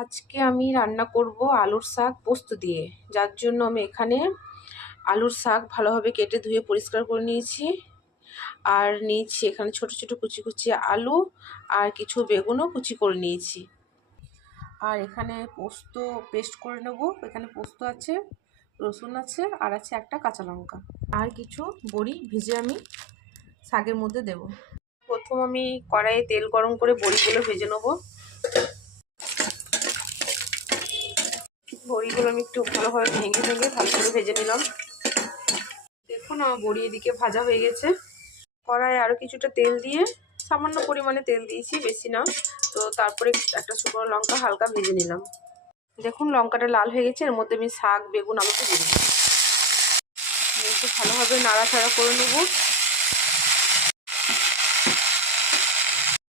আজকে আমি রান্না করব আলুর শাক পোস্ত দিয়ে। যার জন্য আমি এখানে আলুর শাক ভালোভাবে কেটে ধুয়ে পরিষ্কার করে নিয়েছি। আর নিয়েছি এখানে ছোট ছোট কুচি কুচি আলু আর কিছু বেগুনও কুচি করে নিয়েছি। আর এখানে পোস্ত পেস্ট করে নেব। এখানে পোস্ত আছে, রসুন আছে, আর আছে একটা কাঁচা লঙ্কা, আর কিছু বড়ি ভিজে আমি শাকের মধ্যে দেব। প্রথম আমি কড়াইয়ে তেল গরম করে বড়িগুলো ভেজে নেব। বড়িগুলো আমি একটু ভালোভাবে ভেঙে ভালো করে ভেজে নিলাম। দেখুন আমার বড়ি এদিকে ভাজা হয়ে গেছে। কড়াইয়ে আরও কিছুটা তেল দিয়ে, সামান্য পরিমাণে তেল দিয়েছি, বেশি না। তো তারপরে একটা শুকনো লঙ্কা হালকা ভেজে নিলাম। দেখুন লঙ্কাটা লাল হয়ে গেছে। এর মধ্যে আমি শাক, বেগুন, আলুকে দিয়ে দিলাম। একটু ভালোভাবে নাড়াচাড়া করে নেব।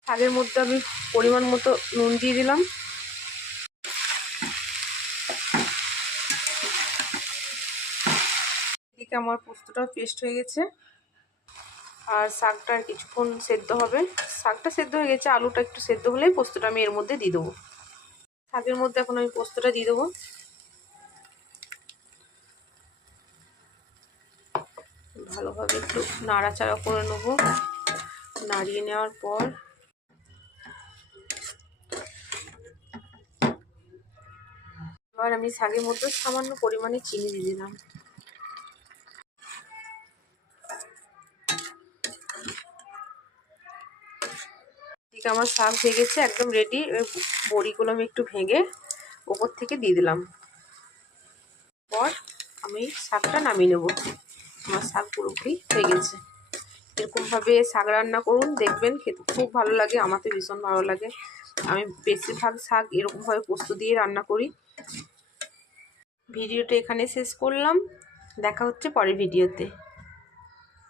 শাকের মধ্যে আমি পরিমাণ মতো নুন দিয়ে দিলাম। এদিকে আমার পোস্তটাও পেস্ট হয়ে গেছে। আর শাকটা আর কিছুক্ষণ সেদ্ধ হবে। শাকটা সেদ্ধ হয়ে গেছে, আলুটা একটু সেদ্ধ হলেই পোস্তটা আমি এর মধ্যে দিয়ে দেবো। শাকের মধ্যে এখন আমি পোস্তটা দিয়ে দেবো। ভালোভাবে একটু নাড়াচাড়া করে নেব। নাড়িয়ে নেওয়ার পর এবার আমি শাকের মধ্যে সামান্য পরিমাণে চিনি দিয়ে দিলাম। ঠিক আমার শাক হয়ে গেছে, একদম রেডি। বড়িগুলো আমি একটু ভেঙে ওপর থেকে দিয়ে দিলাম। পর আমি শাকটা নামিয়ে নেব। আমার শাক পুরোপুরি হয়ে গেছে। এরকমভাবে শাক রান্না করুন, দেখবেন খেতে খুব ভালো লাগে। আমার তো ভীষণ ভালো লাগে। আমি বেশিরভাগ শাক এরকমভাবে পোস্ত দিয়ে রান্না করি। ভিডিওটা এখানে শেষ করলাম। দেখা হচ্ছে পরের ভিডিওতে।